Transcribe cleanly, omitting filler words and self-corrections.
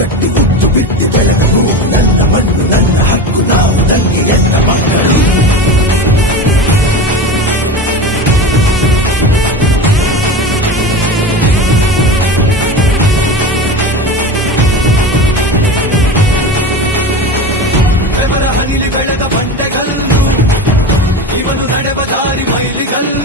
ಗಟ್ಟಿ ಹುಟ್ಟು ಬಿಟ್ಟು ಬೆಳಗು ನನ್ನ ಮಣ್ಣು ನನ್ನ ಹಕ್ಕು ನಾವು ನನಗೆ ಎಲ್ಲ ಮಕ್ಕಳು ಬೆವರ ಹನಿಲಿ ಬೆಳೆದ ಬಂಡೆಗಲ್ಲು ಇವನು ನಡೆವ ದಾರಿ ಮೈಲಿಗಲ್ಲು